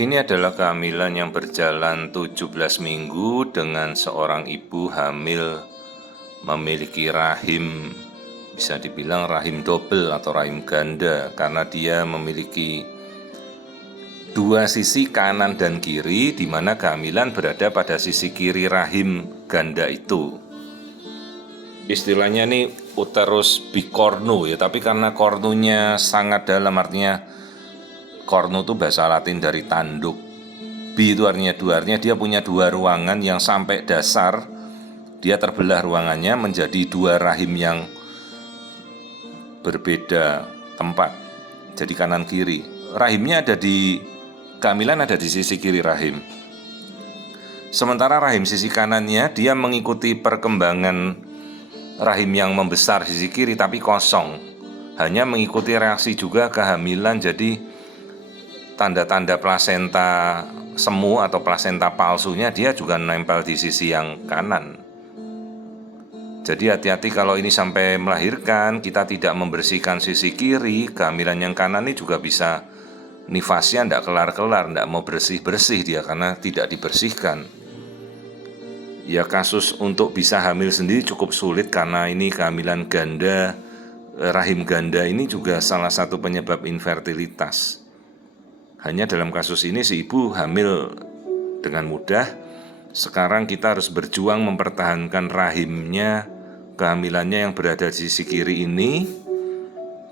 Ini adalah kehamilan yang berjalan 17 minggu dengan seorang ibu hamil memiliki rahim, bisa dibilang rahim double atau rahim ganda, karena dia memiliki dua sisi kanan dan kiri, di mana kehamilan berada pada sisi kiri rahim ganda itu. Istilahnya nih uterus bicornu ya, tapi karena kornunya sangat dalam, artinya kornu itu bahasa Latin dari tanduk. Bi itu artinya dua, artinya dia punya dua ruangan yang sampai dasar dia terbelah ruangannya menjadi dua rahim yang berbeda tempat, jadi kanan kiri. Rahimnya ada di kehamilan, ada di sisi kiri rahim. Sementara rahim sisi kanannya dia mengikuti perkembangan rahim yang membesar sisi kiri tapi kosong, hanya mengikuti reaksi juga kehamilan. Jadi tanda-tanda plasenta semu atau plasenta palsunya dia juga nempel di sisi yang kanan. Jadi hati-hati kalau ini sampai melahirkan, kita tidak membersihkan sisi kiri, kehamilan yang kanan ini juga bisa nifasnya tidak kelar-kelar, tidak mau bersih-bersih dia karena tidak dibersihkan. Ya, kasus untuk bisa hamil sendiri cukup sulit karena ini kehamilan ganda, rahim ganda ini juga salah satu penyebab infertilitas. Hanya dalam kasus ini si ibu hamil dengan mudah. Sekarang kita harus berjuang mempertahankan rahimnya, kehamilannya yang berada di sisi kiri ini,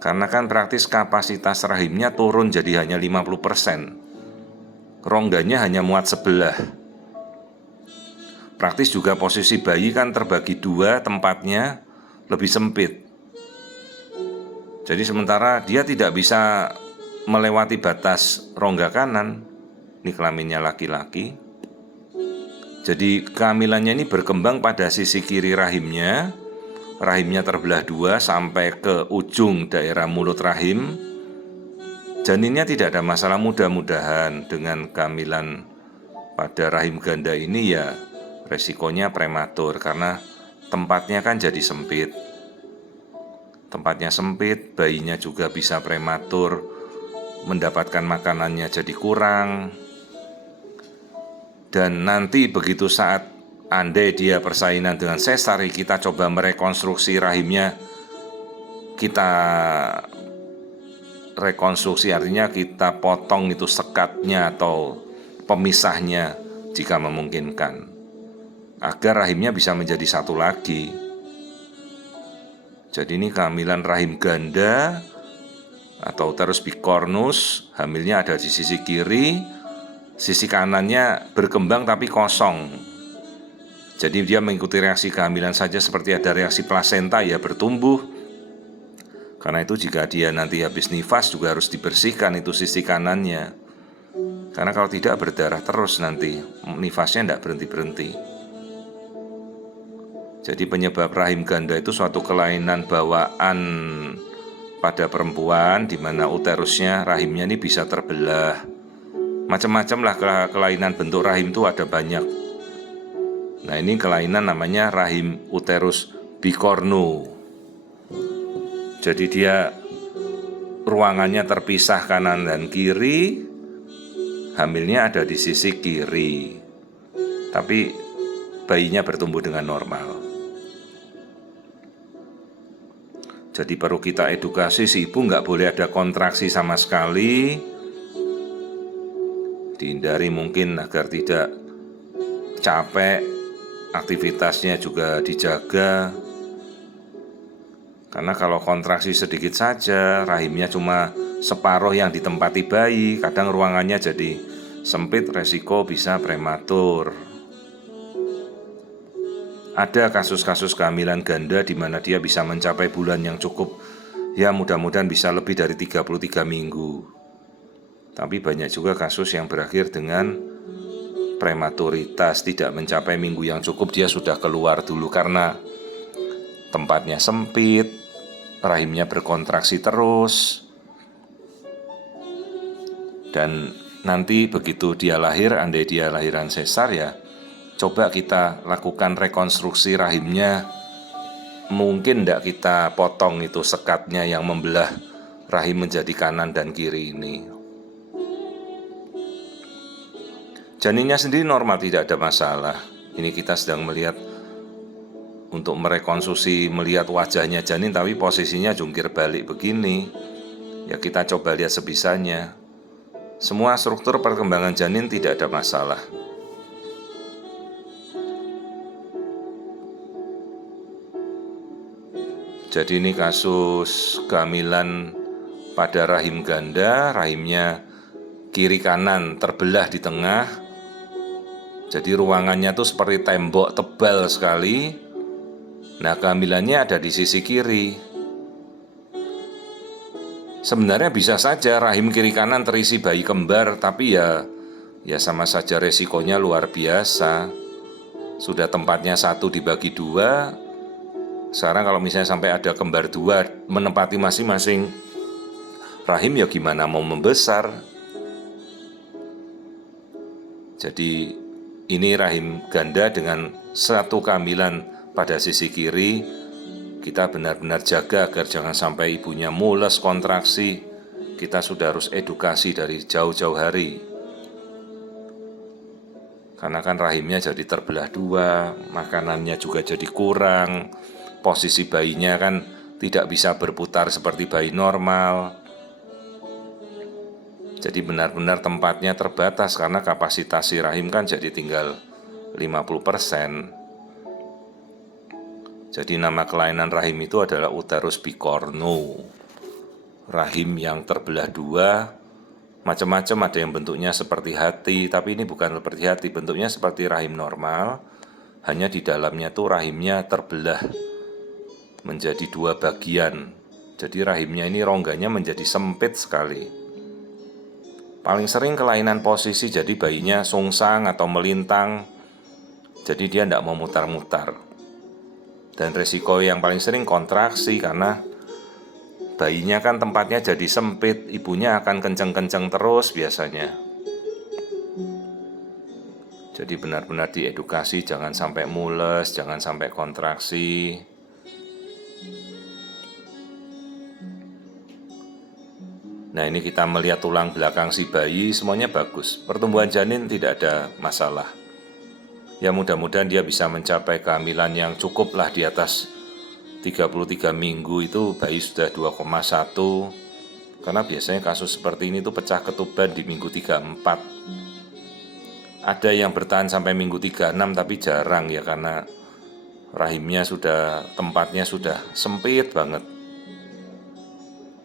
karena kan praktis kapasitas rahimnya turun jadi hanya 50%. Rongganya hanya muat sebelah. Praktis juga posisi bayi kan terbagi dua tempatnya, lebih sempit. Jadi sementara dia tidak bisa melewati batas rongga kanan, ini kelaminnya laki-laki. Jadi kehamilannya ini berkembang pada sisi kiri rahimnya, rahimnya terbelah dua sampai ke ujung daerah mulut rahim. Janinnya tidak ada masalah, mudah-mudahan dengan kehamilan pada rahim ganda ini ya resikonya prematur karena tempatnya kan jadi sempit. Tempatnya sempit, bayinya juga bisa prematur, mendapatkan makanannya jadi kurang. Dan nanti begitu saat andai dia persalinan dengan sesari, kita coba merekonstruksi rahimnya, kita rekonstruksi artinya kita potong itu sekatnya atau pemisahnya jika memungkinkan, agar rahimnya bisa menjadi satu lagi. Jadi ini kehamilan rahim ganda atau uterus bicornus, hamilnya ada di sisi kiri, sisi kanannya berkembang tapi kosong. Jadi dia mengikuti reaksi kehamilan saja seperti ada reaksi plasenta ya bertumbuh. Karena itu jika dia nanti habis nifas juga harus dibersihkan itu sisi kanannya. Karena kalau tidak berdarah terus nanti, nifasnya tidak berhenti-berhenti. Jadi penyebab rahim ganda itu suatu kelainan bawaan pada perempuan di mana uterusnya, rahimnya ini bisa terbelah. Macam-macam lah kelainan bentuk rahim itu ada banyak. Nah ini kelainan namanya rahim uterus bicornu. Jadi dia ruangannya terpisah kanan dan kiri, hamilnya ada di sisi kiri, tapi bayinya bertumbuh dengan normal. Jadi perlu kita edukasi si ibu, nggak boleh ada kontraksi sama sekali. Dihindari mungkin agar tidak capek, aktivitasnya juga dijaga. Karena kalau kontraksi sedikit saja, rahimnya cuma separuh yang ditempati bayi, kadang ruangannya jadi sempit, resiko bisa prematur. Ada kasus-kasus kehamilan ganda di mana dia bisa mencapai bulan yang cukup, ya mudah-mudahan bisa lebih dari 33 minggu. Tapi banyak juga kasus yang berakhir dengan prematuritas, tidak mencapai minggu yang cukup, dia sudah keluar dulu karena tempatnya sempit, rahimnya berkontraksi terus. Dan nanti begitu dia lahir, andai dia lahiran sesar ya, coba kita lakukan rekonstruksi rahimnya. Mungkin tidak kita potong itu sekatnya yang membelah rahim menjadi kanan dan kiri ini. Janinnya sendiri normal, tidak ada masalah. Ini kita sedang melihat untuk merekonstruksi, melihat wajahnya janin tapi posisinya jungkir balik begini. Ya kita coba lihat sebisanya. Semua struktur perkembangan janin tidak ada masalah. Jadi ini kasus kehamilan pada rahim ganda, rahimnya kiri kanan terbelah di tengah. Jadi ruangannya tuh seperti tembok tebal sekali. Nah, kehamilannya ada di sisi kiri. Sebenarnya bisa saja rahim kiri kanan terisi bayi kembar, tapi ya sama saja resikonya luar biasa. Sudah tempatnya 1 dibagi 2. Sekarang kalau misalnya sampai ada kembar 2 menempati masing-masing rahim, ya gimana mau membesar. Jadi ini rahim ganda dengan 1 kehamilan pada sisi kiri. Kita benar-benar jaga agar jangan sampai ibunya mules kontraksi. Kita sudah harus edukasi dari jauh-jauh hari. Karena kan rahimnya jadi terbelah 2, makanannya juga jadi kurang, posisi bayinya kan tidak bisa berputar seperti bayi normal. Jadi benar-benar tempatnya terbatas karena kapasitas si rahim kan jadi tinggal 50%. Jadi nama kelainan rahim itu adalah uterus bicornu. Rahim yang terbelah 2, macam-macam, ada yang bentuknya seperti hati, tapi ini bukan seperti hati, bentuknya seperti rahim normal, hanya di dalamnya tuh rahimnya terbelah menjadi 2 bagian. Jadi rahimnya ini rongganya menjadi sempit sekali. Paling sering kelainan posisi, jadi bayinya sungsang atau melintang, jadi dia tidak mau mutar-mutar. Dan resiko yang paling sering kontraksi, karena bayinya kan tempatnya jadi sempit, ibunya akan kenceng-kenceng terus biasanya. Jadi benar-benar diedukasi, jangan sampai mules, jangan sampai kontraksi. Nah, ini kita melihat tulang belakang si bayi, semuanya bagus. Pertumbuhan janin tidak ada masalah. Ya mudah-mudahan dia bisa mencapai kehamilan yang cukup lah, di atas 33 minggu itu bayi sudah 2,1. Karena biasanya kasus seperti ini tuh pecah ketuban di minggu 34. Ada yang bertahan sampai minggu 36 tapi jarang ya, karena rahimnya sudah, tempatnya sudah sempit banget.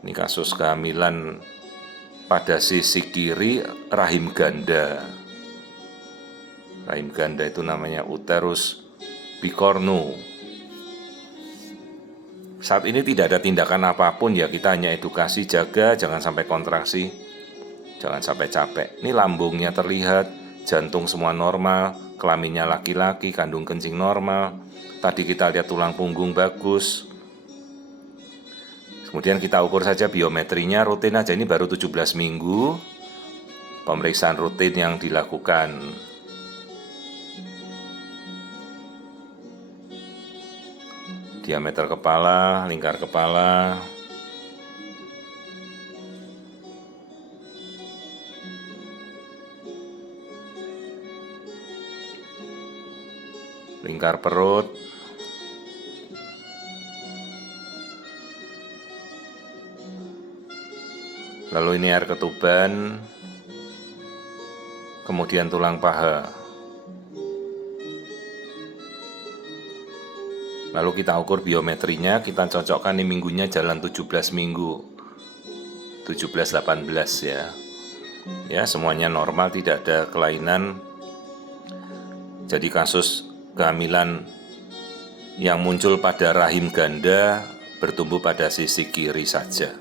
Ini kasus kehamilan pada sisi kiri rahim ganda. Rahim ganda itu namanya uterus bicornu. Saat ini tidak ada tindakan apapun ya, kita hanya edukasi, jaga jangan sampai kontraksi, jangan sampai capek. Ini lambungnya terlihat, jantung semua normal, kelaminnya laki-laki, kandung kencing normal. Tadi kita lihat tulang punggung bagus. Kemudian kita ukur saja biometrinya, rutin aja, ini baru 17 minggu. Pemeriksaan rutin yang dilakukan. Diameter kepala, lingkar kepala, lingkar perut, lalu ini air ketuban, kemudian tulang paha. Lalu kita ukur biometrinya, kita cocokkan nih minggunya jalan 17 minggu, 17-18 ya. Ya semuanya normal, tidak ada kelainan. Jadi kasus kehamilan yang muncul pada rahim ganda bertumbuh pada sisi kiri saja.